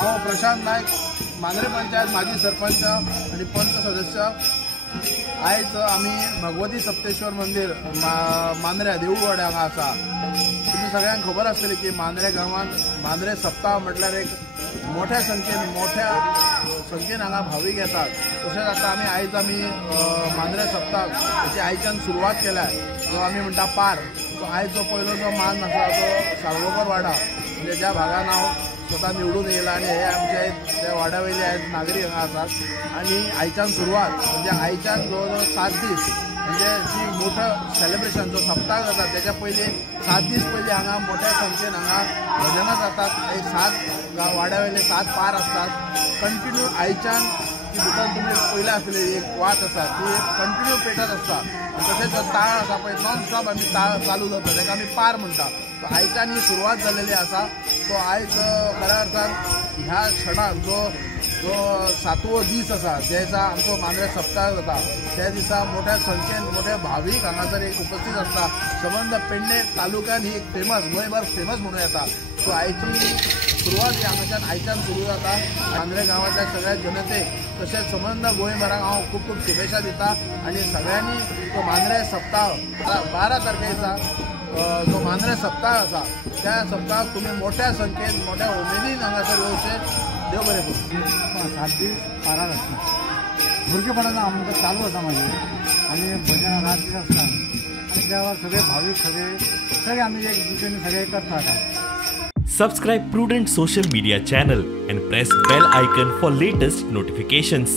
हांव प्रशांत नायक, मांद्रे पंचायत माजी सरपंच आणि पंच सदस्य। आयज आमी भगवती सप्तेश्वर मंदिर मांद्रे देऊळवाड्या हांगा आसा। तुमकां सगळ्यांक खबर आसतली की मांद्रे गांवांत मांद्रे सप्ताह म्हटल्यार एक मोठ्या संख्येन हांगा भाविक येतात। तशेंच आतां आमी मांद्रे सप्ताह हाची आयच्यान सुरवात केल्या, जो आमी म्हणटा पार। आयज जो पयलो जो मान आसा तो साळगांवकर वाडा, म्हणजे ज्या भागान हांव स्वता निवडून येयला आनी हे आमचे त्या वाड्या वयले आयज नागरीक हांगा आसात। आनी आयच्यान सुरवात म्हणजे आयच्यान जवळ 7 दीस म्हणजे जी मोठं सेलिब्रेशन जो सप्ताह जाता त्याच्या पयलीं 7 दीस पयलीं हांगा मोठ्या संख्येन हांगा भजनां जातात। 7 वाड्या वयले 7 पार आसतात कंटिन्यू। आयच्यान ती भितर तुमी पयल्या आसतली एक वात आसा ती कंटिन्यू पेटत आसता। तशेंच ताळ आसा पळय नॉन स्टॉप आमी ताळ चालू जाता ताका आमी पार म्हणटा। आयच्यान ही सुरवात जाल्लेली आसा। तो आयज खऱ्या अर्थान ह्या क्षणाक जो 7वो दीस आसा जे दिसा आमचो मांद्रे सप्ताह जाता त्या दिसा मोठ्या संख्येन मोठे भाविक हांगासर एक उपस्थित आसता। संबंध पेडणे तालुक्यान ही एक फेमस गोंयभर फेमस म्हणूं येता। सो आयची सुरवात ही हांगाच्यान आयच्यान सुरू जाता। मांद्रे गांवाच्या सगळ्या जनतेक तशेंच संबंध गोंयभराक हांव खूब खूब शुभेच्छा दिता। आनी सगळ्यांनी तो मांद्रे सप्ताह 12 तारखेचा जो मांद्रे सप्ताह आसा त्या सप्ताहाक तुमी मोठ्या संख्येन मोठ्या उमेदीन हांगासर येवचे। देव बरें करूं। 7 दीस पारार आसता, भुरगेपणान आमकां चालू आसा म्हाजी आनी भजन रात दीस आसता आनी देवाक सगळे भावीक सगळे आमी एक दुसऱ्यान सगळे करतात। Subscribe Prudent social media channel and press bell icon for latest notifications.